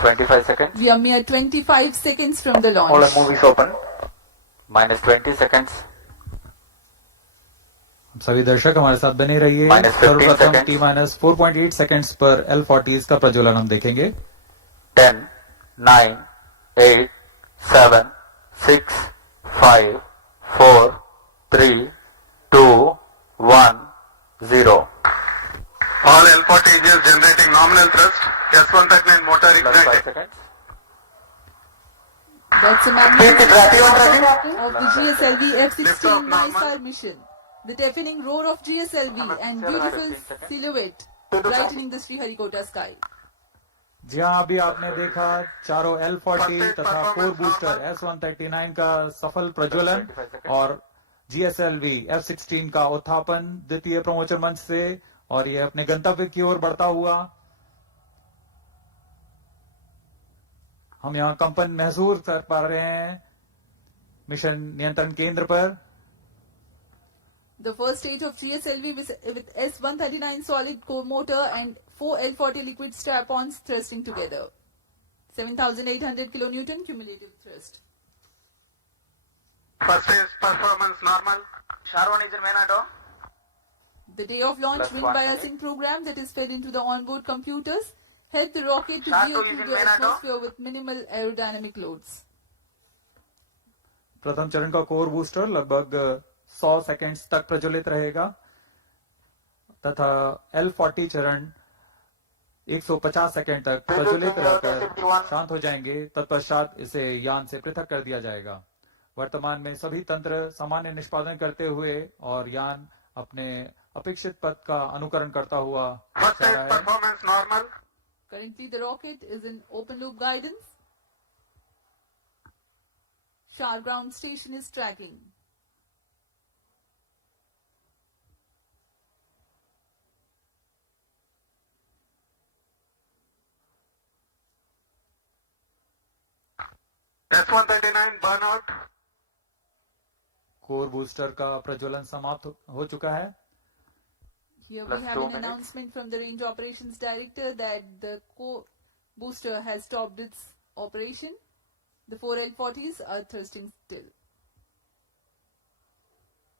25 seconds. We are mere 25 seconds from the launch. All our movies open. Minus 20 seconds. सभी दर्शक हमारे साथ बने रहिए। सर्वप्रथम T-4.8 सेकंड्स पर L40s का प्रज्वलन हम देखेंगे। 10, 9, 8, 7, 6, 5, 4, 3, 2, 1, 0. All L40 engines generating nominal thrust. S139 motor Plus 5 ignited. seconds. That's a magnificent of the GSLV-F16 NISAR mission. The deafening roar of GSLV and beautiful silhouette brightening the Sriharikota sky. जी हाँ, अभी आपने देखा चारों L40 तथा 4 booster S139 का सफल प्रज्वलन और GSLV F16 का उत्थापन द्वितीय प्रमोचन मंच से, और ये अपने गंतव्य की ओर बढ़ता हुआ। हम यहाँ कंपन महसूस कर पा रहे हैं मिशन नियंत्रण केंद्र पर। The first stage of GSLV with S139 solid core motor and 4 L40 liquid strap-ons thrusting together. 7,800 kilonewton cumulative thrust. First stage performance normal. Sharon is in Menado. The day of launch Plus wind 1 biasing program that is fed into the onboard computers helped the rocket to Shah veer two is through in the Menado. atmosphere with minimal aerodynamic loads. प्रथम चरण का core booster लगभग 100 seconds तक प्रज्वलित रहेगा तथा L40 चरण 150 second तक प्रज्वलित रहकर शांत हो जाएंगे। तत्पश्चात इसे यान से पृथक कर दिया जाएगा। वर्तमान में सभी तंत्र सामान्य निष्पादन करते हुए और यान अपने अपेक्षित पथ का अनुकरण करता हुआ First जा stage रहा है। performance normal. Currently the rocket is in open loop guidance. Shar ground station is tracking. S139 burnout. Core booster का प्रज्वलन समाप्त हो चुका है। Here Plus we have 2 an minutes. announcement from the range operations director that the core booster has stopped its operation. The 4 L40s are thrusting still.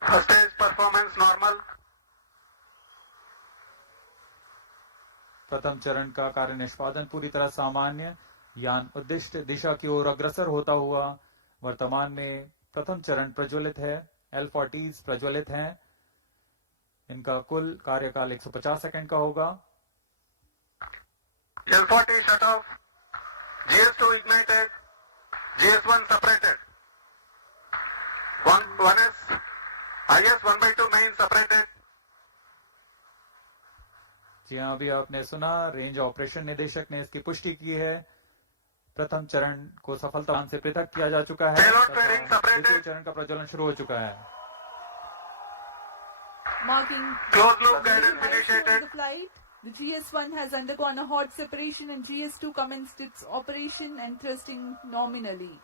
First stage performance normal. प्रथम चरण का कार्य निष्पादन पूरी तरह सामान्य। यान उद्दिष्ट दिशा की ओर अग्रसर होता हुआ वर्तमान में प्रथम चरण प्रज्वलित है। L40s प्रज्वलित हैं। इनका कुल कार्यकाल 150 सेकंड का होगा। L40 shut off. GS2 ignited. GS1 separated. 1S. IS 1/2 main separated. जी हाँ, अभी आपने सुना रेंज ऑपरेशन निदेशक ने इसकी पुष्टि की है। प्रथम चरण को सफलता से पृथक किया जा चुका है। Payload fairing separated. द्वितीय चरण का प्रज्वलन शुरू हो चुका है। Marking Closed loop the guidance milestone of initiated. the flight, the GS1 has undergone a hot separation and GS2 commenced its operation and thrusting nominally.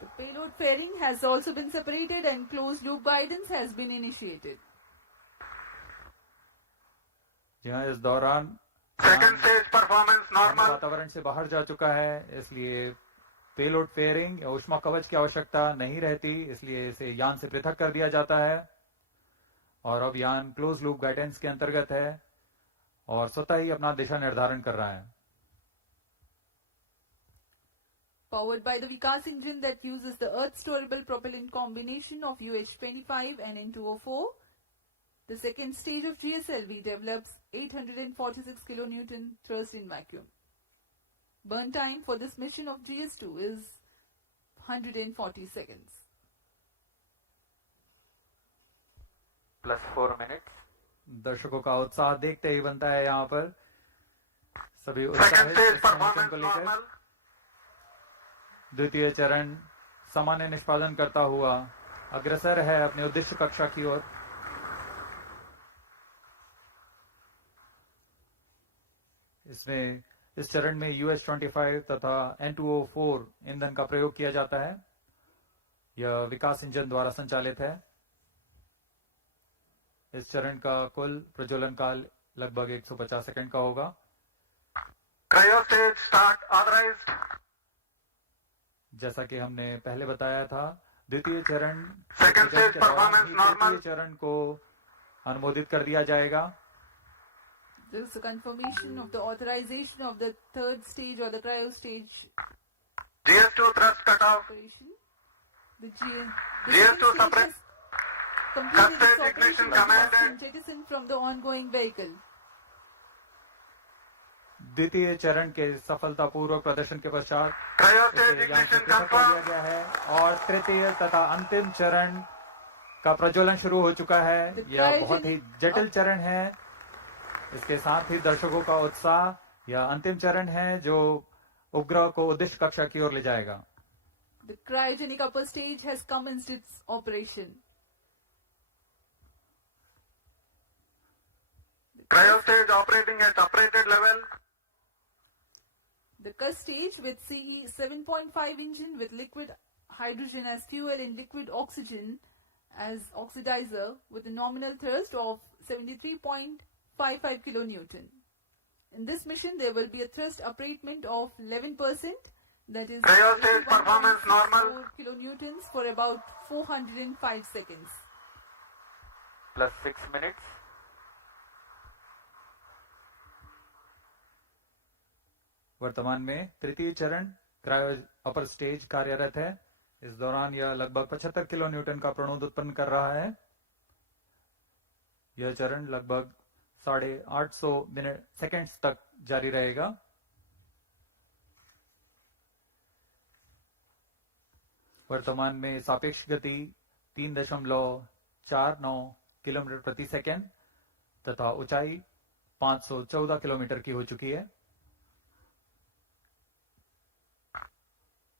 The payload fairing has also been separated and closed loop guidance has been initiated. जी हाँ, इस दौरान Second stage performance normal. वातावरण से बाहर जा चुका है, इसलिए पेलोड फेयरिंग या ऊष्मा कवच की आवश्यकता नहीं रहती, इसलिए इसे यान से पृथक कर दिया जाता है। और अब यान क्लोज लूप गाइडेंस के अंतर्गत है और स्वतः ही अपना दिशा निर्धारण कर रहा है। Powered by the Vikas engine that uses the Earth storable propellant combination of UH-25 and N2O4, the second stage of GSLV develops 846 kilonewton thrust in vacuum. Burn time for this mission of GS2 is 140 seconds. Plus 4 minutes. दर्शकों का उत्साह देखते ही बनता है यहाँ पर। सभी Second उत्साहित stage इस प्रमोशन performance को लेकर। normal. द्वितीय चरण सामान्य निष्पादन करता हुआ अग्रसर है अपने उद्देश्य कक्षा की ओर। इसमें इस चरण में UH-25 तथा N2O4 ईंधन का प्रयोग किया जाता है। यह विकास इंजन द्वारा संचालित है। इस चरण का कुल प्रज्वलन काल लगभग 150 सेकंड का होगा। Cryo stage start authorized. जैसा कि हमने पहले बताया था, द्वितीय चरण Second stage के दौरान performance ही normal. तृतीय चरण को अनुमोदित कर दिया जाएगा। There is a confirmation of the authorization of the third stage or the cryo stage GS2 thrust cutoff. operation. The second GS2 stage separate. has completed its Cascade operation ignition and has commanded. been jettisoned from the ongoing vehicle. द्वितीय चरण के सफलतापूर्वक प्रदर्शन के पश्चात Cryo इसे stage यहाँ से ignition पृथक कर दिया confirmed. गया है और तृतीय तथा अंतिम चरण का प्रज्वलन शुरू हो चुका है। यह बहुत ही जटिल चरण है। इसके साथ ही दर्शकों का उत्साह। यह अंतिम चरण है जो उपग्रह को उद्देश्य कक्षा की ओर ले जाएगा। The cryogenic upper stage has commenced its operation. Cryo stage operating at operated level. The Cus stage with CE 7.5 engine with liquid hydrogen as fuel and liquid oxygen as oxidizer with a nominal thrust of 73.55 kilonewton. In this mission, there will be a thrust upratement of 11%, that is Cryo stage performance normal. 4 kilonewtons for about 405 seconds. plus 6 minutes. वर्तमान में तृतीय चरण cryo upper stage कार्यरत है। इस दौरान यह लगभग 75 किलो न्यूटन का प्रणोद उत्पन्न कर रहा है। यह चरण लगभग 850 मिनट सेकेंड्स तक जारी रहेगा। वर्तमान में सापेक्ष गति 3.49 किलोमीटर प्रति सेकेंड तथा ऊंचाई 514 किलोमीटर की हो चुकी है।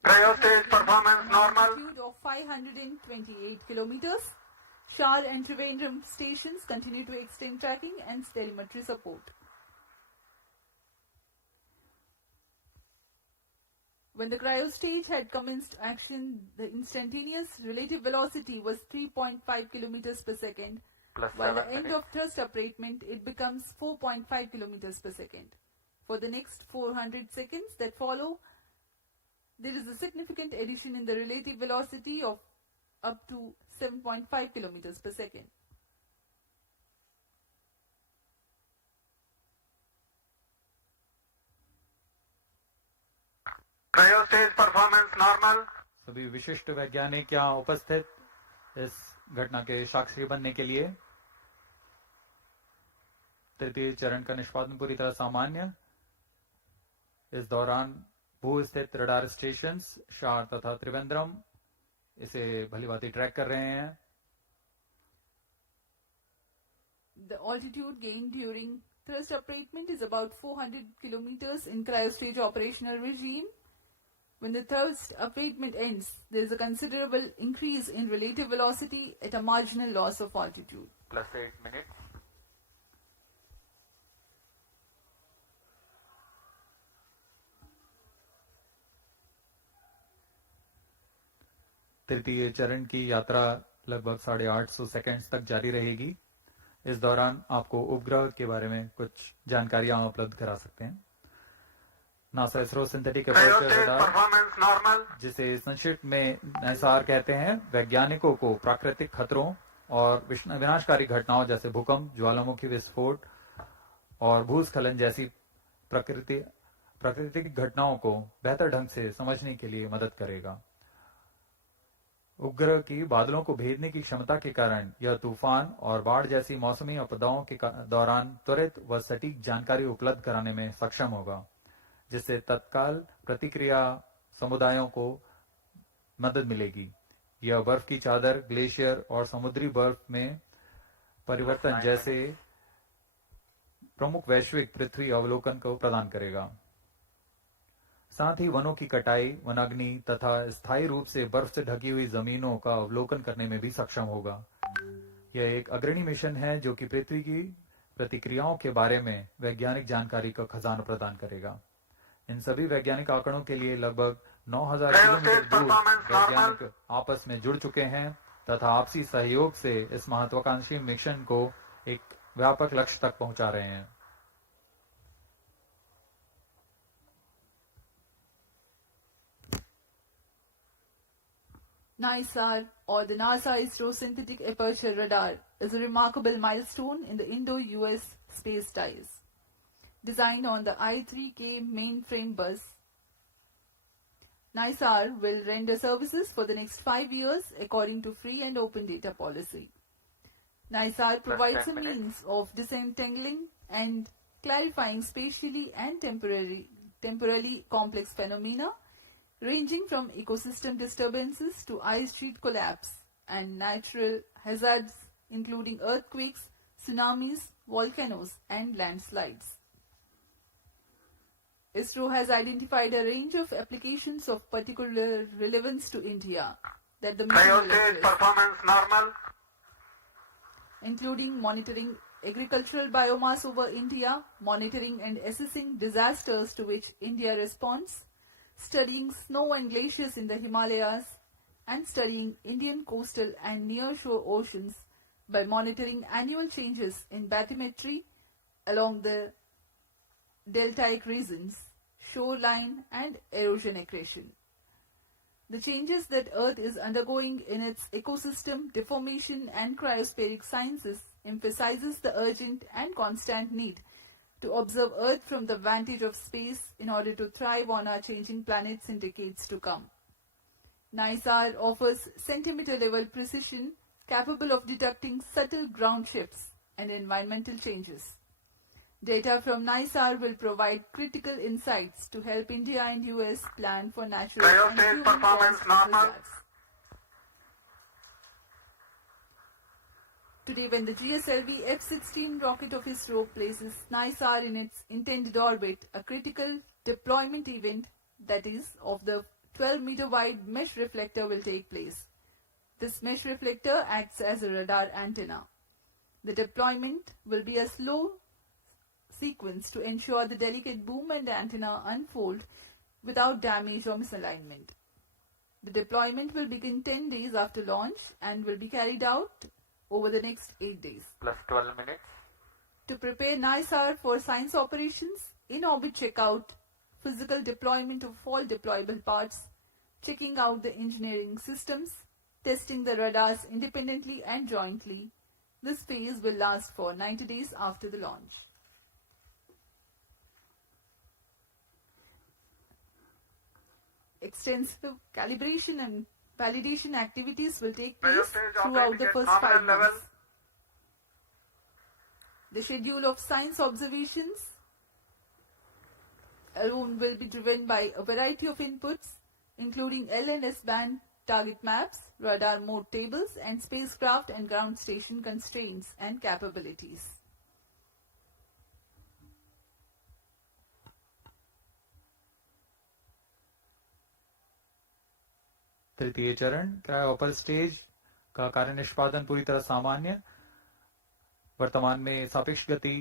Cryo stage performance normal. Altitude of 528 kilometers. Shar and Trivandrum stations continue to extend tracking and telemetry support. When the cryo stage had commenced action, the instantaneous relative velocity was 3.5 kilometers per second. Plus By the 7 end minutes. of thrust upratement, it becomes 4.5 kilometers per second. For the next 400 seconds that follow, there is a significant addition in the relative velocity of up to 7.5 kilometers per second. Cryo stage performance normal. सभी विशिष्ट वैज्ञानिक यहाँ उपस्थित इस घटना के साक्षी बनने के लिए। तृतीय चरण का निष्पादन पूरी तरह सामान्य। इस दौरान भू स्थित रडार स्टेशन शार तथा त्रिवेंद्रम इसे भलीभांति ट्रैक कर रहे हैं। The altitude gained during thrust upratement is about 400 kilometers in cryostage operational regime. When the thrust upratement ends, there is a considerable increase in relative velocity at a marginal loss of altitude. plus 8 minutes. तृतीय चरण की यात्रा लगभग 850 seconds तक जारी रहेगी। इस दौरान आपको उपग्रह के बारे में कुछ जानकारियां उपलब्ध करा सकते हैं। NASA ISRO synthetic Cryo aperture stage radar, performance normal. जिसे संक्षिप्त में NISAR कहते हैं, वैज्ञानिकों को प्राकृतिक खतरों और विनाशकारी घटनाओं जैसे भूकंप, ज्वालामुखी विस्फोट और भूस्खलन जैसी प्राकृतिक घटनाओं को बेहतर ढंग से समझने के लिए मदद करेगा। उपग्रह की बादलों को भेदने की क्षमता के कारण यह तूफान और बाढ़ जैसी मौसमी आपदाओं के दौरान त्वरित व सटीक जानकारी उपलब्ध कराने में सक्षम होगा, जिससे तत्काल प्रतिक्रिया समुदायों को मदद मिलेगी। यह बर्फ की चादर, ग्लेशियर और समुद्री बर्फ में परिवर्तन जैसे प्रमुख वैश्विक पृथ्वी अवलोकन को प्रदान करेगा। साथ ही वनों की कटाई, वनाग्नि तथा स्थायी रूप से बर्फ से ढकी हुई जमीनों का अवलोकन करने में भी सक्षम होगा। यह एक अग्रणी मिशन है जो कि पृथ्वी की प्रतिक्रियाओं के बारे में वैज्ञानिक जानकारी का खजाना प्रदान करेगा। इन सभी वैज्ञानिक आंकड़ों के लिए लगभग 9000 किलोमीटर दूर वैज्ञानिक आपस में जुड़ चुके हैं तथा आपसी सहयोग से इस महत्वाकांक्षी मिशन को एक व्यापक लक्ष्य तक पहुंचा रहे हैं। NISAR, or the NASA-ISRO Synthetic Aperture Radar, is a remarkable milestone in the Indo-US space ties. Designed on the I-3K mainframe bus, NISAR will render services for the next 5 years according to free and open data policy. NISAR provides a means of disentangling and clarifying spatially and temporally complex phenomena ranging from ecosystem disturbances to ice sheet collapse and natural hazards including earthquakes, tsunamis, volcanoes and landslides. ISRO has identified a range of applications of particular relevance to India that the mission will Cryostage address, performance normal. including monitoring agricultural biomass over India, monitoring and assessing disasters to which India responds, studying snow and glaciers in the Himalayas, and studying Indian coastal and near-shore oceans by monitoring annual changes in bathymetry along the deltaic regions, shoreline and erosion accretion. The changes that Earth is undergoing in its ecosystem, deformation and cryospheric sciences emphasizes the urgent and constant need to observe Earth from the vantage of space in order to thrive on our changing planets in decades to come. NISAR offers centimeter-level precision capable of detecting subtle ground shifts and environmental changes. Data from NISAR will provide critical insights to help India and US plan for natural and Cryostage human performance caused normal. disasters. Today, when the GSLV-F16 rocket of ISRO places NISAR in its intended orbit, a critical deployment event, that is, of the 12-meter wide mesh reflector will take place. This mesh reflector acts as a radar antenna. The deployment will be a slow sequence to ensure the delicate boom and antenna unfold without damage or misalignment. The deployment will begin 10 days after launch and will be carried out over the next 8 days. Plus 12 minutes. To prepare NISAR for science operations, in-orbit checkout, physical deployment of all deployable parts, checking out the engineering systems, testing the radars independently and jointly. This phase will last for 90 days after the launch. Extensive calibration and validation activities will take place Cryostage throughout the operating at first nominal 5 months. level. The schedule of science observations alone will be driven by a variety of inputs, including L and S band target maps, radar mode tables, and spacecraft and ground station constraints and capabilities. तृतीय चरण क्रायोपर stage का कार्य निष्पादन पूरी तरह सामान्य। वर्तमान में सापेक्ष गति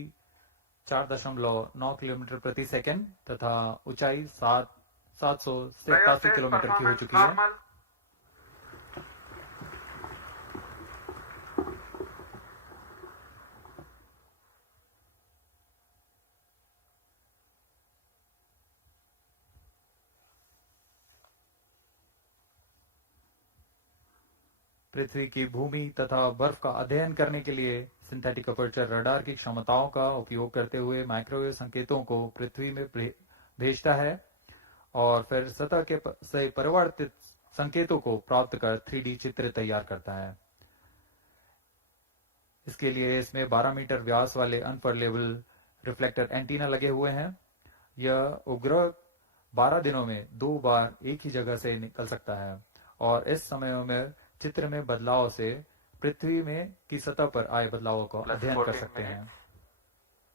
4.9 किलोमीटर प्रति सेकंड तथा ऊंचाई 700 से 87 किलोमीटर की हो चुकी है। normal. पृथ्वी की भूमि तथा बर्फ का अध्ययन करने के लिए सिंथेटिक अपर्चर रडार की क्षमताओं का उपयोग करते हुए माइक्रोवेव संकेतों को पृथ्वी में भेजता है और फिर सतह के से परिवर्तित संकेतों को प्राप्त कर 3D चित्र तैयार करता है। इसके लिए इसमें 12 मीटर व्यास वाले अनफरलेबल रिफ्लेक्टर एंटीना लगे हुए हैं। यह उपग्रह 12 दिनों में 2 बार एक ही जगह से निकल सकता है और इस समय में चित्र में बदलाव से पृथ्वी में की सतह पर आए बदलावों को अध्ययन कर सकते हैं।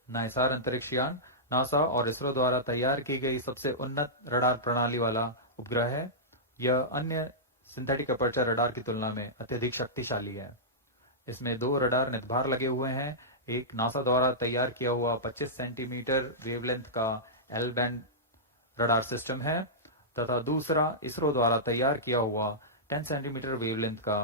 नाइसार अंतरिक्ष यान नासा और इसरो द्वारा तैयार की गई सबसे उन्नत रडार प्रणाली वाला उपग्रह है। यह अन्य सिंथेटिक अपर्चर रडार की तुलना में अत्यधिक शक्तिशाली है। इसमें 2 रडार नितभार लगे हुए हैं। एक नासा द्वारा तैयार किया हुआ 25 सेंटीमीटर वेवलेंथ का एल बैंड रडार सिस्टम है तथा दूसरा इसरो द्वारा तैयार किया हुआ 10 सेंटीमीटर वेवलेंथ का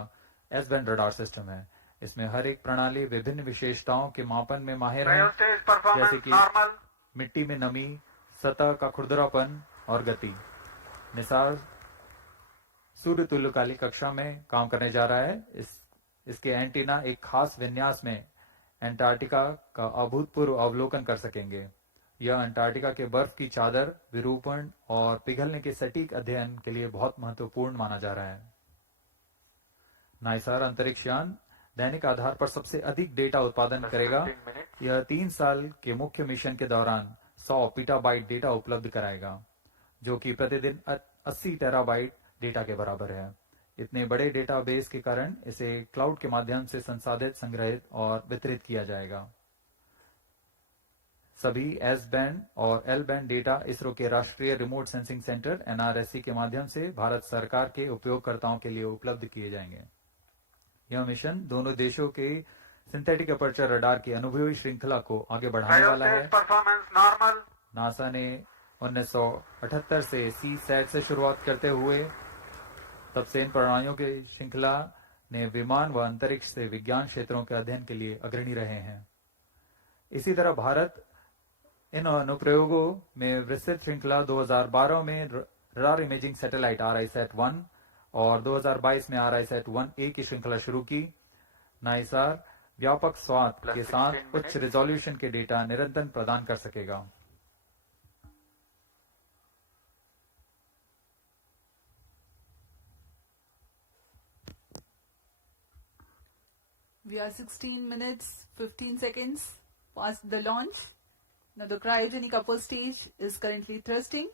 एस बैंड रडार सिस्टम है। इसमें हर एक प्रणाली विभिन्न विशेषताओं के मापन में माहिर है, Cryostage जैसे performance कि normal. मिट्टी में नमी, सतह का खुरदरापन और गति। निसार सूर्य तुल्यकालिक कक्षा में काम करने जा रहा है। इसके एंटीना एक खास विन्यास में अंटार्कटिका का अभूतपूर्व अवलोकन कर सकेंगे। यह अंटार्कटिका के बर्फ की चादर, विरूपण और पिघलने के सटीक अध्ययन के लिए बहुत महत्वपूर्ण माना जा रहा है। नाइसार अंतरिक्ष यान दैनिक आधार पर सबसे अधिक डेटा उत्पादन करेगा। यह 3 साल के मुख्य मिशन के दौरान 100 पीटाबाइट डेटा उपलब्ध कराएगा, जो कि प्रतिदिन 80 टेराबाइट डेटा के बराबर है। इतने बड़े डेटाबेस के कारण इसे क्लाउड के माध्यम से संसाधित, संग्रहित और वितरित किया जाएगा। सभी एस बैंड और एल बैंड डेटा इसरो के राष्ट्रीय रिमोट सेंसिंग सेंटर NRSC के माध्यम से भारत सरकार के उपयोगकर्ताओं के लिए उपलब्ध किए जाएंगे। यह मिशन दोनों देशों के सिंथेटिक अपर्चर रडार की अनुभवी श्रृंखला को आगे बढ़ाने वाला है। नासा ने 1978 से CSAT से शुरुआत करते हुए तब से इन प्रणालियों की श्रृंखला ने विमान व अंतरिक्ष से विज्ञान क्षेत्रों के अध्ययन के लिए अग्रणी रहे हैं। इसी तरह भारत इन अनुप्रयोगों में विस्तृत श्रृंखला 2012 में रडार इमेजिंग सैटेलाइट RISAT-1 और 2022 में RISAT-1A की श्रृंखला शुरू की। नाइसार व्यापक स्वाद के साथ उच्च रिजोल्यूशन के डेटा निरंतर प्रदान कर सकेगा। We are 16 minutes 15 seconds past the launch. Now the cryogenic upper stage is currently thrusting.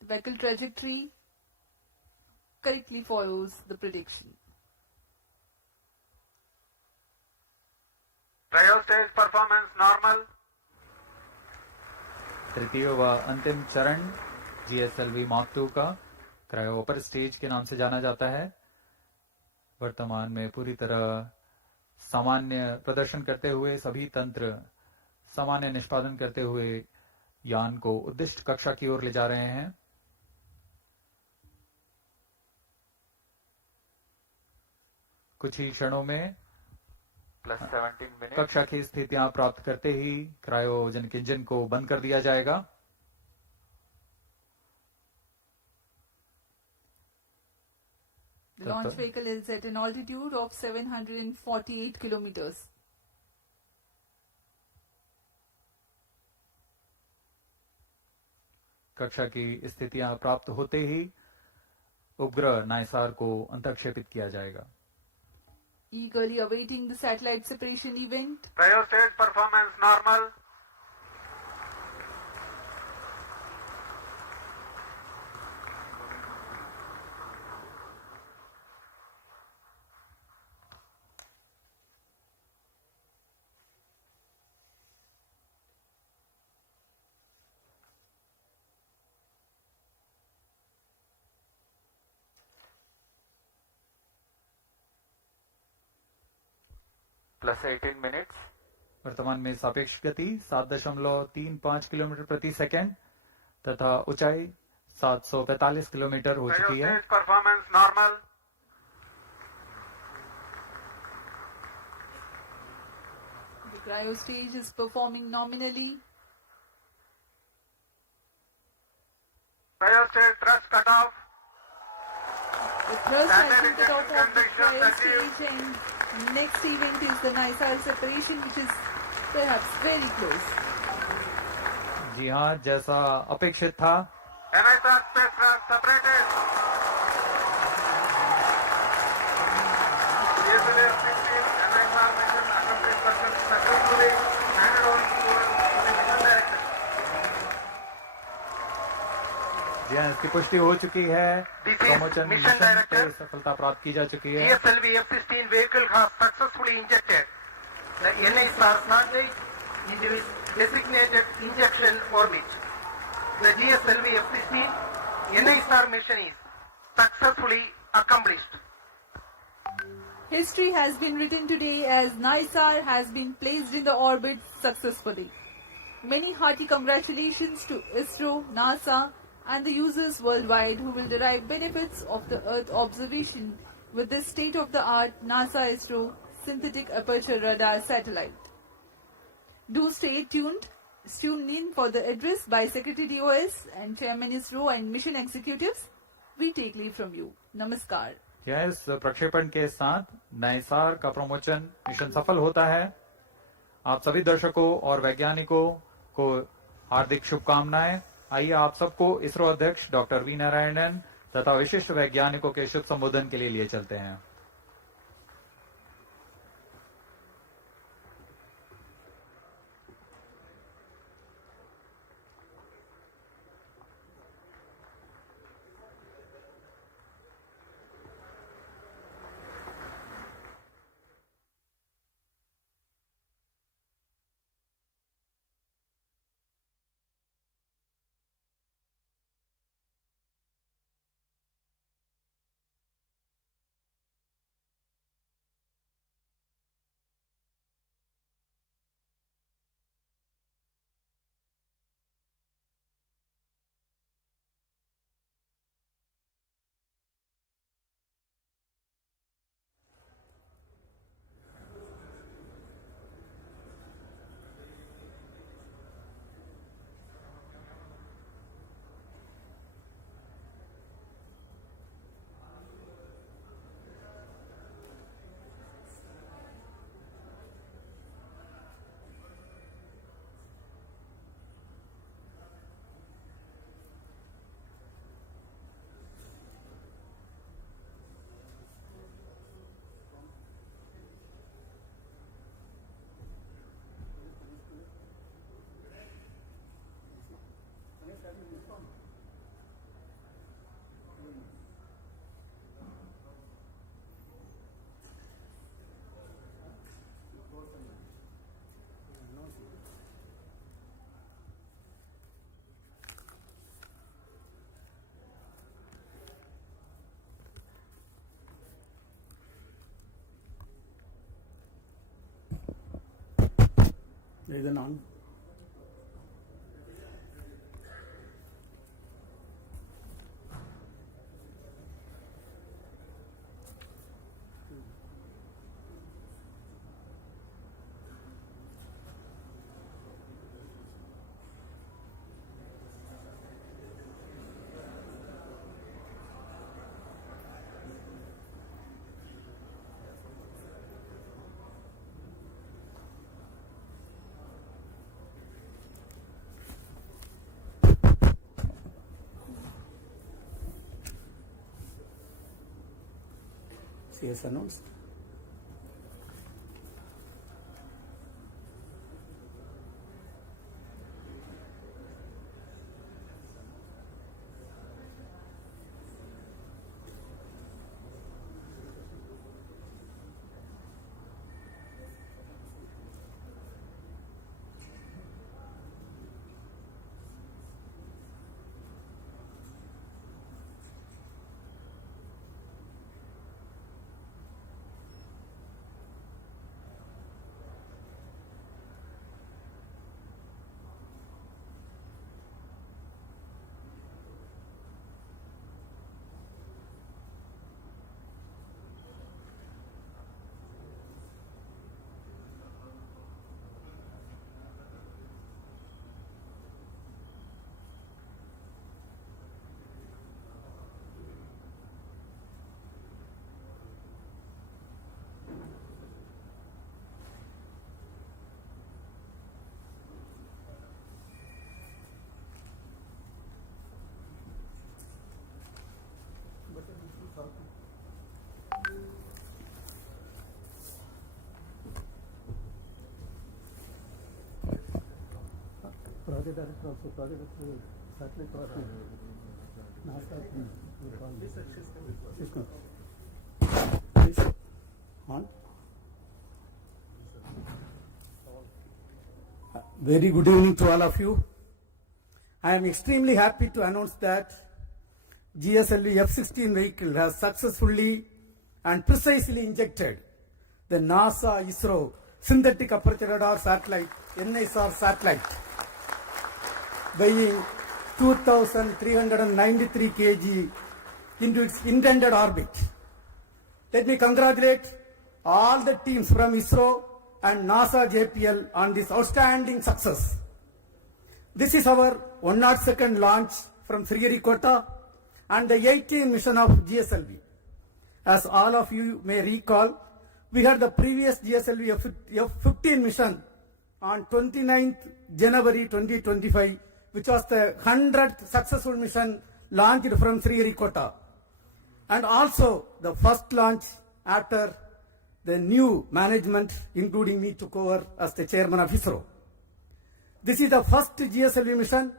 The vehicle trajectory correctly follows the prediction. Cryo stage performance normal. तृतीय व अंतिम चरण GSLV Mark II का क्रायो अपर स्टेज के नाम से जाना जाता है। वर्तमान में पूरी तरह सामान्य प्रदर्शन करते हुए, सभी तंत्र सामान्य निष्पादन करते हुए यान को उद्दिष्ट कक्षा की ओर ले जा रहे हैं। कुछ ही क्षणों में कक्षा की स्थितियां प्राप्त करते ही क्रायोजेनिक इंजन को बंद कर दिया जाएगा। The launch vehicle is at an altitude of 748 kilometers. कक्षा की स्थितियां प्राप्त होते ही उपग्रह नाइसार को अंतर्क्षेपित किया जाएगा। Eagerly awaiting the satellite separation event. Cryo stage performance normal. Plus 18 minutes. वर्तमान में सापेक्ष गति 7.35 किलोमीटर प्रति सेकंड तथा ऊंचाई 745 किलोमीटर हो Cryo चुकी है। stage performance normal. The cryo stage is performing nominally. Cryo stage thrust cutoff. The thrust has Standard been cut off of the injection cryo conditions stage, and next event is the NISAR separation, which is perhaps very close. जी हाँ, जैसा अपेक्षित था। NISR spacecraft separated. GSLV-F16 NISR mission accomplished successfully handed over to the mission director. जी हाँ, इसकी पुष्टि हो चुकी है। This is promotion mission mission पे director. सफलता प्राप्त की जा चुकी है। GSLV-F16 vehicle has successfully injected the NISR satellite into its designated injection orbit. The GSLV-F16 NISR mission is successfully accomplished. History has been written today as NISAR has been placed in the orbit successfully. Many hearty congratulations to ISRO, NASA, and the users worldwide who will derive benefits of the Earth observation with this state-of-the-art NASA-ISRO synthetic aperture radar satellite. Do stay tuned. Tune in for the address by Secretary DOS and Chairman ISRO and mission executives. we take leave from you. Namaskar. इस प्रक्षेपण के साथ नाइसार का promotion mission सफल होता है। आप सभी दर्शकों और वैज्ञानिकों को हार्दिक शुभकामनाएं। आइए आप सबको इसरो अध्यक्ष डॉक्टर वी नारायणन तथा विशिष्ट वैज्ञानिकों के शुभ संबोधन के लिए चलते हैं। There is an on. CS announced. Project director also, project satellite or NASA. Please on. Very good evening to all of you. I am extremely happy to announce that GSLV-F16 vehicle has successfully and precisely injected the NASA-ISRO synthetic aperture radar satellite, NISAR satellite, weighing 2,393 kg into its intended orbit. Let me congratulate all the teams from ISRO and NASA JPL on this outstanding success. This is our 102nd launch from Sriharikota and the 18th mission of GSLV. As all of you may recall, we had the previous GSLV-F15 mission on 29th January 2025, which was the 100th successful mission launched from Sriharikota, and also the first launch after the new management, including me, took over as the chairman of ISRO. This is the first GSLV mission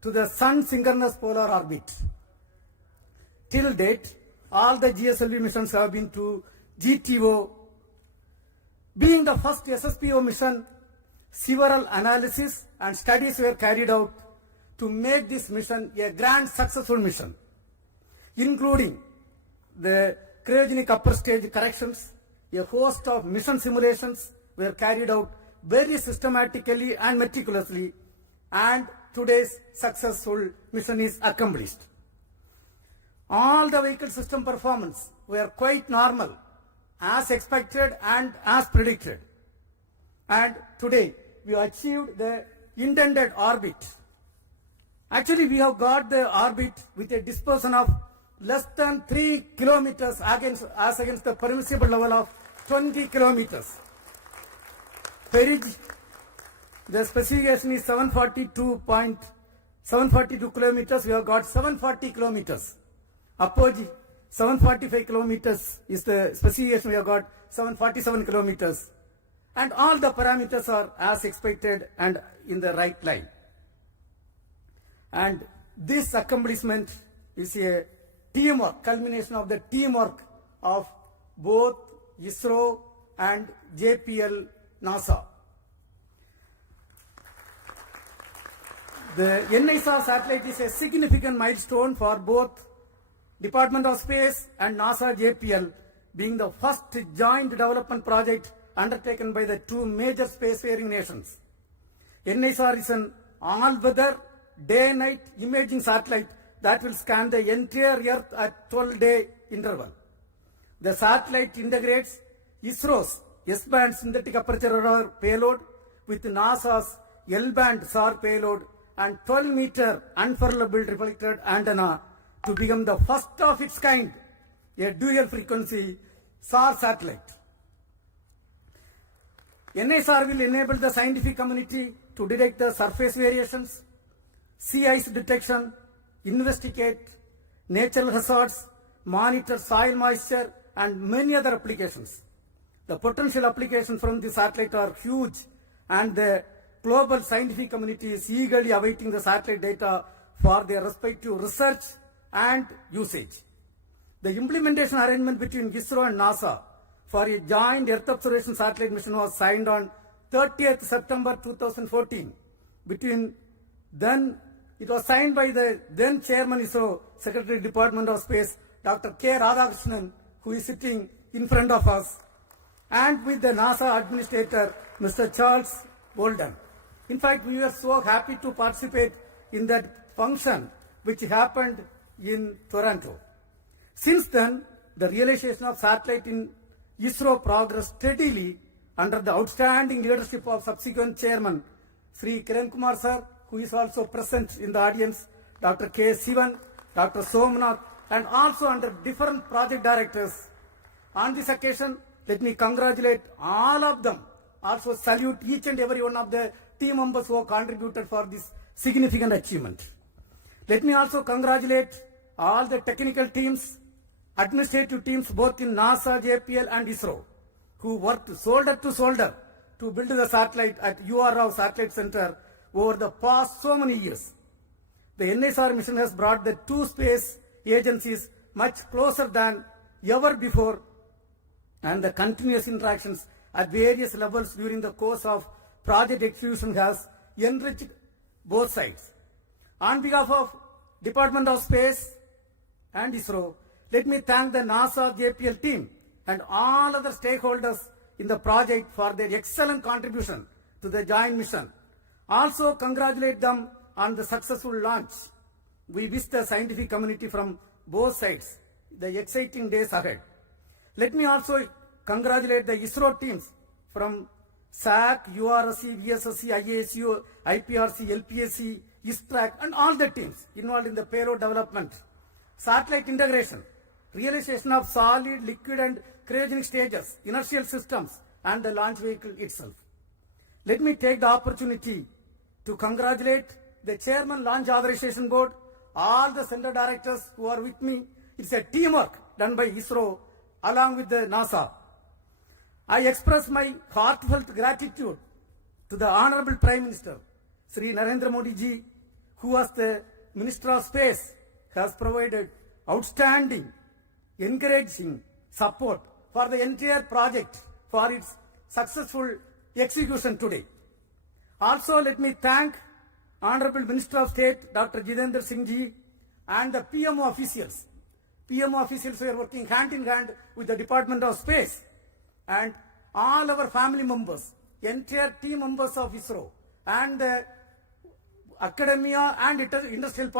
to the Sun synchronous polar orbit. Till date, all the GSLV missions have been to GTO. Being the first SSPO mission, several analyses and studies were carried out to make this mission a grand successful mission, including the cryogenic upper stage corrections. A host of mission simulations were carried out very systematically and meticulously, and today's successful mission is accomplished. All the vehicle system performance were quite normal, as expected and as predicted. And today we achieved the intended orbit. Actually, we have got the orbit with a dispersion of less than 3 kilometers as against the permissible level of 20 kilometers. Perigee, the specification is 742 kilometers. We have got 740 kilometers. Apogee, 745 kilometers is the specification. We have got 747 kilometers. And all the parameters are as expected and in the right line. And this accomplishment is a teamwork, culmination of the teamwork of both ISRO and JPL NASA. The NISAR satellite is a significant milestone for both Department of Space and NASA JPL, being the first joint development project undertaken by the two major spacefaring nations. NISAR is an all-weather, day-night imaging satellite that will scan the entire Earth at 12-day interval. The satellite integrates ISRO's S-band synthetic aperture radar payload with NASA's L-band SAR payload and 12-meter unfurlable reflected antenna to become the first of its kind, a dual-frequency SAR satellite. NISR will enable the scientific community to detect the surface variations, sea ice detection, investigate natural hazards, monitor soil moisture, and many other applications. The potential applications from the satellite are huge, and the global scientific community is eagerly awaiting the satellite data for their respective research and usage. The implementation arrangement between ISRO and NASA for a joint Earth observation satellite mission was signed on 30th September 2014. It was signed by the then Chairman ISRO, Secretary Department of Space, Dr. K. Radhakrishnan, who is sitting in front of us, and with the NASA Administrator, Mr. Charles Bolden. In fact, we were so happy to participate in that function which happened in Toronto. Since then, the realization of satellite in ISRO progressed steadily under the outstanding leadership of subsequent chairman, Sri Kiran Kumar sir, who is also present in the audience, Dr. K. Sivan, Dr. Somnath, and also under different project directors. On this occasion, let me congratulate all of them. Also salute each and every one of the team members who have contributed for this significant achievement. Let me also congratulate all the technical teams, administrative teams both in NASA, JPL and ISRO, who worked shoulder to shoulder to build the satellite at UR Rao Satellite Center over the past so many years. The NISR mission has brought the two space agencies much closer than ever before, and the continuous interactions at various levels during the course of project execution has enriched both sides. On behalf of Department of Space and ISRO, let me thank the NASA JPL team and all other stakeholders in the project for their excellent contribution to the joint mission. Also congratulate them on the successful launch. We wish the scientific community from both sides the exciting days ahead. Let me also congratulate the ISRO teams from SAC, URSC, VSSC, IASU, IPRC, LPSC, ISTRAC, and all the teams involved in the payload development. satellite integration, realization of solid, liquid and cryogenic stages, inertial systems and the launch vehicle itself. Let me take the opportunity to congratulate the Chairman Launch Authorization Board, all the center directors who are with me. It's a teamwork done by ISRO along with the NASA. I express my heartfelt gratitude to the Honorable Prime Minister, Sri Narendra Modi ji, who was the Minister of Space, has provided outstanding, encouraging support for the entire project for its successful execution today. Also, let me thank Honorable Minister of State, Dr. Jitendra Singh ji, and the PMO officials. PMO officials were working hand in hand with the Department of Space, and all our family members, entire team members of ISRO, and the academia and industrial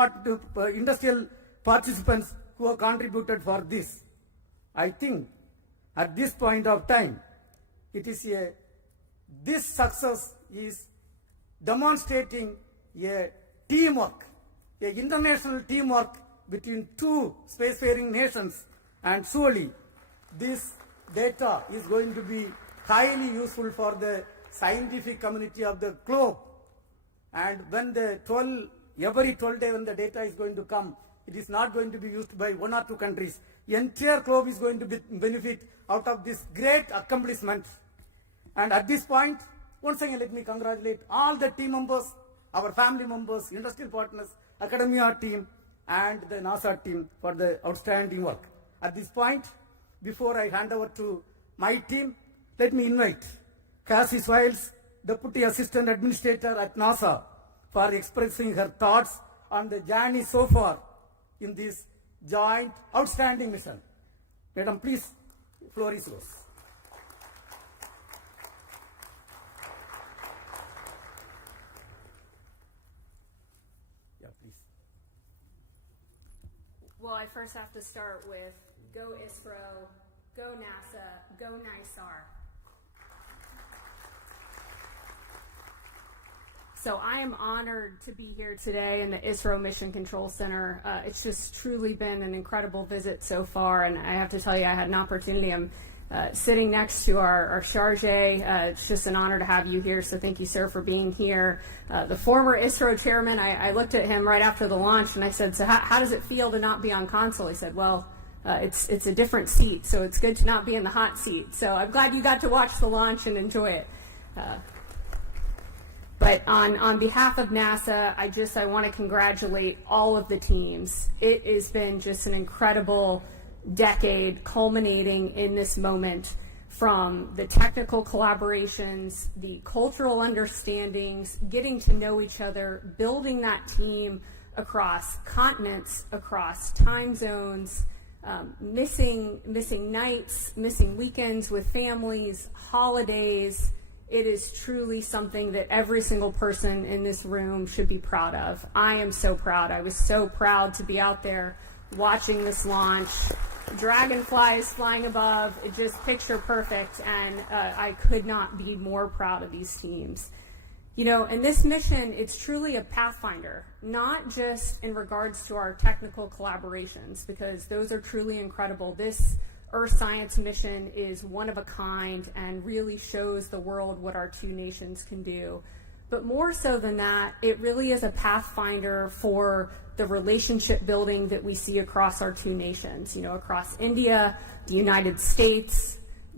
participants who have contributed for this. I think at this point of time, this success is demonstrating a teamwork, a international teamwork between two spacefaring nations, and surely this data is going to be highly useful for the scientific community of the globe. And when every 12 days when the data is going to come, it is not going to be used by one or two countries. The entire globe is going to benefit out of this great accomplishment. And at this point, once again, let me congratulate all the team members, our family members, industrial partners, academia team, and the NASA team for the outstanding work. At this point, before I hand over to my team, let me invite Cassie Swiles, Deputy Assistant Administrator at NASA, for expressing her thoughts on the journey so far in this joint outstanding mission. Madam, please, floor is yours. Yeah, please. Well, I first have to start with go ISRO, go NASA, go NISAR. So I am honored to be here today in the ISRO Mission Control Center. It's just truly been an incredible visit so far, and I have to tell you, I had an opportunity. I'm sitting next to our charge. It's just an honor to have you here, so thank you, sir, for being here. The former ISRO chairman, I looked at him right after the launch, and I said, so how does it feel to not be on console? He said, well, it's a different seat, so it's good to not be in the hot seat. So I'm glad you got to watch the launch and enjoy it. But on behalf of NASA, I want to congratulate all of the teams. It has been just an incredible decade culminating in this moment, from the technical collaborations, the cultural understandings, getting to know each other, building that team across continents, across time zones, missing nights, missing weekends with families, holidays. It is truly something that every single person in this room should be proud of. I am so proud. I was so proud to be out there watching this launch. Dragonflies flying above, it just picture perfect, and I could not be more proud of these teams. You know, and this mission, it's truly a pathfinder, not just in regards to our technical collaborations, because those are truly incredible. This Earth Science mission is one of a kind and really shows the world what our two nations can do. But more so than that, it really is a pathfinder for the relationship building that we see across our two nations, you know, across India, the United States,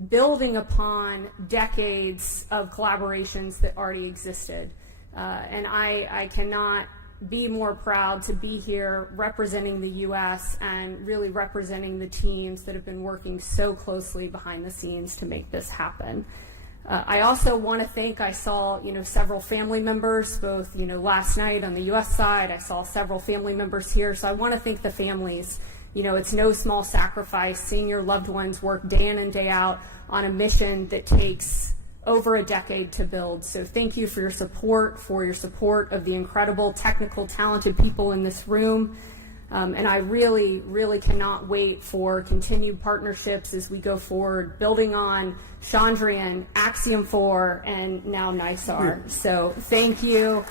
building upon decades of collaborations that already existed. And I cannot be more proud to be here representing the U.S. and really representing the teams that have been working so closely behind the scenes to make this happen. I also want to thank, I saw, you know, several family members, both, you know, last night on the U.S. side, I saw several family members here, so I want to thank the families. You know, it's no small sacrifice seeing your loved ones work day in and day out on a mission that takes over a decade to build. So thank you for your support of the incredible, technical, talented people in this room. And I really, really cannot wait for continued partnerships as we go forward, building on Chandrayaan, Axiom 4, and now NISAR. So thank you.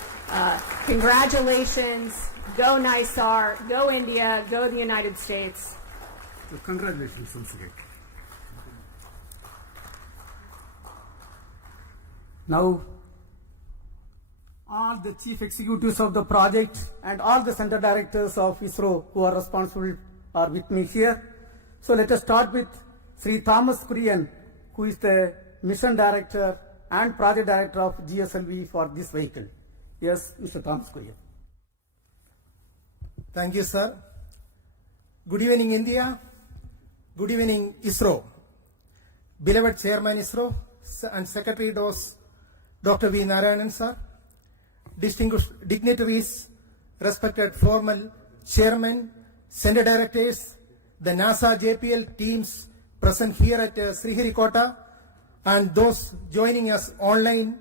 Congratulations. Go NISAR, go India, go the United States. So congratulations once again. Now, all the chief executives of the project and all the center directors of ISRO who are responsible are with me here. So let us start with Sri Thomas Kurian, who is the mission director and project director of GSLV for this vehicle. Yes, Mr. Thomas Kurian. Thank you, sir. Good evening, India. Good evening, ISRO. Beloved Chairman ISRO and Secretary Dr. V. Narayanan, sir. Distinguished dignitaries, respected formal chairmen, center directors, the NASA JPL teams present here at Sriharikota, and those joining us online,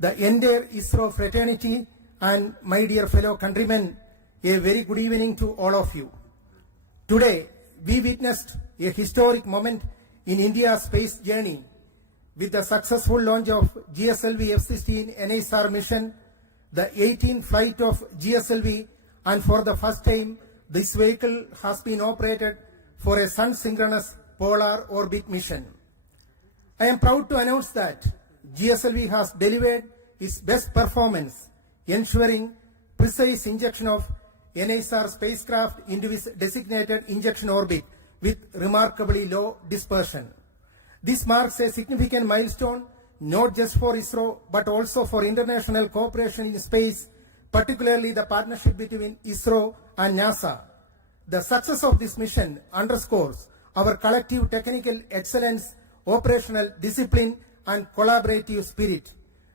the entire ISRO fraternity, and my dear fellow countrymen, a very good evening to all of you. Today, we witnessed a historic moment in India's space journey with the successful launch of GSLV-F16 NISAR mission, the 18th flight of GSLV, and for the first time, this vehicle has been operated for a sun-synchronous polar orbit mission. I am proud to announce that GSLV has delivered its best performance, ensuring precise injection of NISAR spacecraft into its designated injection orbit with remarkably low dispersion. This marks a significant milestone not just for ISRO but also for international cooperation in space, particularly the partnership between ISRO and NASA. The success of this mission underscores our collective technical excellence, operational discipline, and collaborative spirit.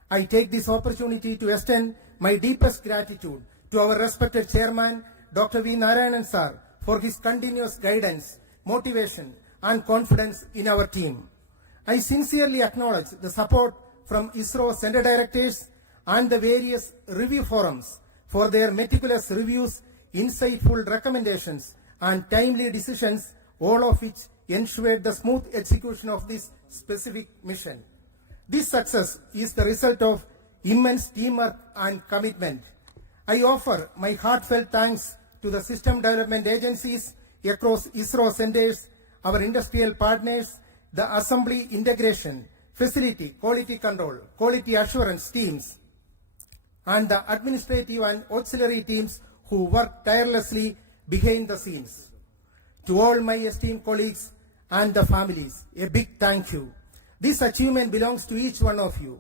I take this opportunity to extend my deepest gratitude to our respected chairman, Dr. V. Narayanan sir, for his continuous guidance, motivation, and confidence in our team. I sincerely acknowledge the support from ISRO center directors and the various review forums for their meticulous reviews, insightful recommendations, and timely decisions, all of which ensured the smooth execution of this specific mission. This success is the result of immense teamwork and commitment. I offer my heartfelt thanks to the system development agencies across ISRO centers, our industrial partners, the assembly integration, facility, quality control, quality assurance teams, and the administrative and auxiliary teams who work tirelessly behind the scenes. To all my esteemed colleagues and the families, a big thank you. This achievement belongs to each one of you.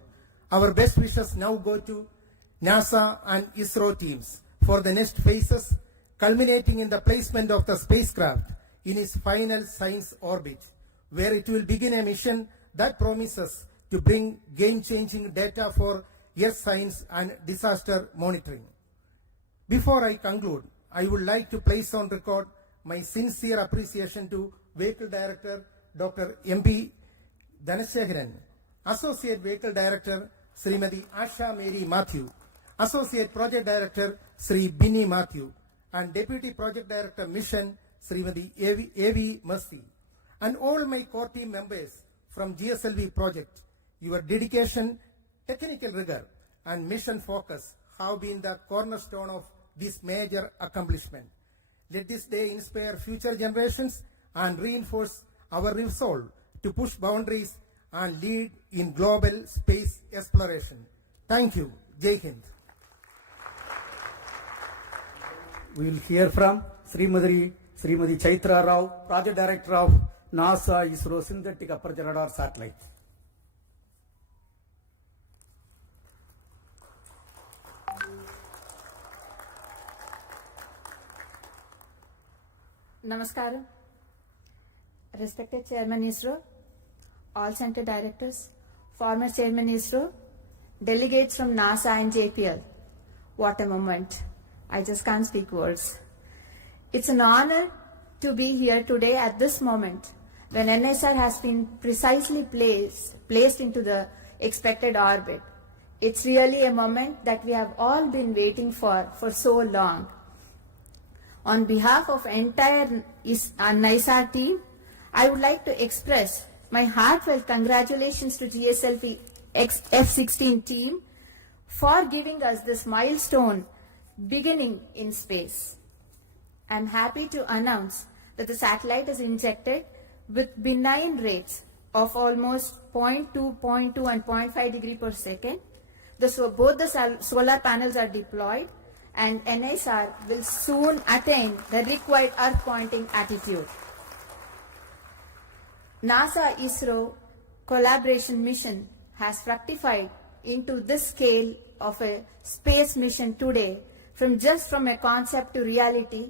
Our best wishes now go to NASA and ISRO teams for the next phases, culminating in the placement of the spacecraft in its final science orbit, where it will begin a mission that promises to bring game-changing data for Earth science and disaster monitoring. Before I conclude, I would like to place on record my sincere appreciation to Vehicle Director Dr. M.P. Dhanasekaran, Associate Vehicle Director Srimati Asha Mary Matthew, Associate Project Director Sri Binny Matthew, and Deputy Project Director Mission Srimati A.V. Mercy, and all my core team members from GSLV project. Your dedication, technical rigor, and mission focus have been the cornerstone of this major accomplishment. Let this day inspire future generations and reinforce our resolve to push boundaries and lead in global space exploration. Thank you. Jai Hind. We will hear from Srimati Chaitra Rao, Project Director of NASA-ISRO Synthetic Aperture Radar Satellite. Namaskaram. Respected Chairman ISRO, all center directors, former Chairman ISRO, delegates from NASA and JPL. What a moment. I just can't speak words. It's an honor to be here today at this moment when NISR has been precisely placed into the expected orbit. It's really a moment that we have all been waiting for so long. On behalf of entire NISAR team, I would like to express my heartfelt congratulations to GSLV F16 team for giving us this milestone beginning in space. I'm happy to announce that the satellite is injected with benign rates of almost 0.2, 0.2 and 0.5 degree per second. Both the solar panels are deployed and NISR will soon attain the required Earth pointing attitude. NASA-ISRO collaboration mission has fructified into this scale of a space mission today, from a concept to reality,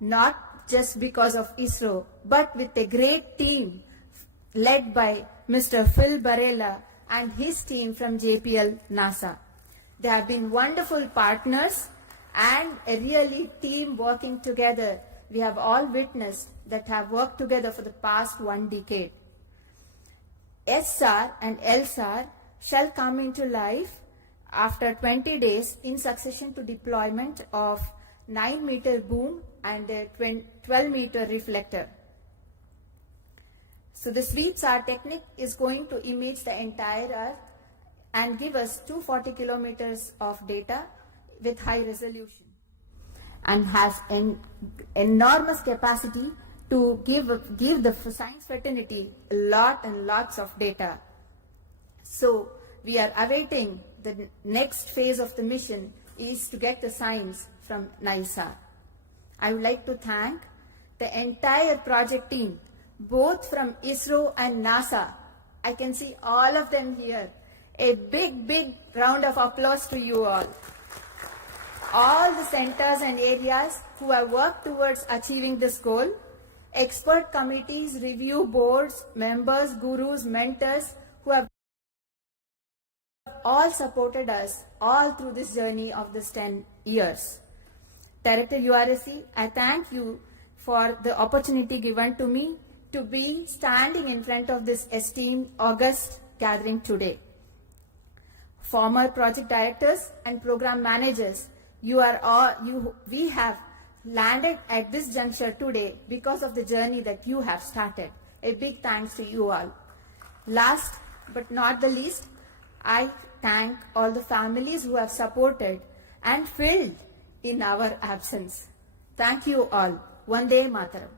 not just because of ISRO, but with a great team led by Mr. Phil Barella and his team from JPL NASA. They have been wonderful partners and a really team working together. We have all witnessed that have worked together for the past 1 decade. SR and LSAR shall come into life after 20 days in succession to deployment of 9-meter boom and a 12-meter reflector. So the sweep-SAR technique is going to image the entire Earth and give us 240 kilometers of data with high resolution, and has an enormous capacity to give the science fraternity lots of data. So we are awaiting the next phase of the mission is to get the science from NISAR. I would like to thank the entire project team, both from ISRO and NASA. I can see all of them here. A big round of applause to you all. All the centers and areas who have worked towards achieving this goal, expert committees, review boards, members, gurus, mentors who have all supported us all through this journey of this 10 years. Director URSC, I thank you for the opportunity given to me to be standing in front of this esteemed August gathering today. Former project directors and program managers, we have landed at this juncture today because of the journey that you have started. A big thanks to you all. Last but not the least, I thank all the families who have supported and filled in our absence. Thank you all. Vande Mataram.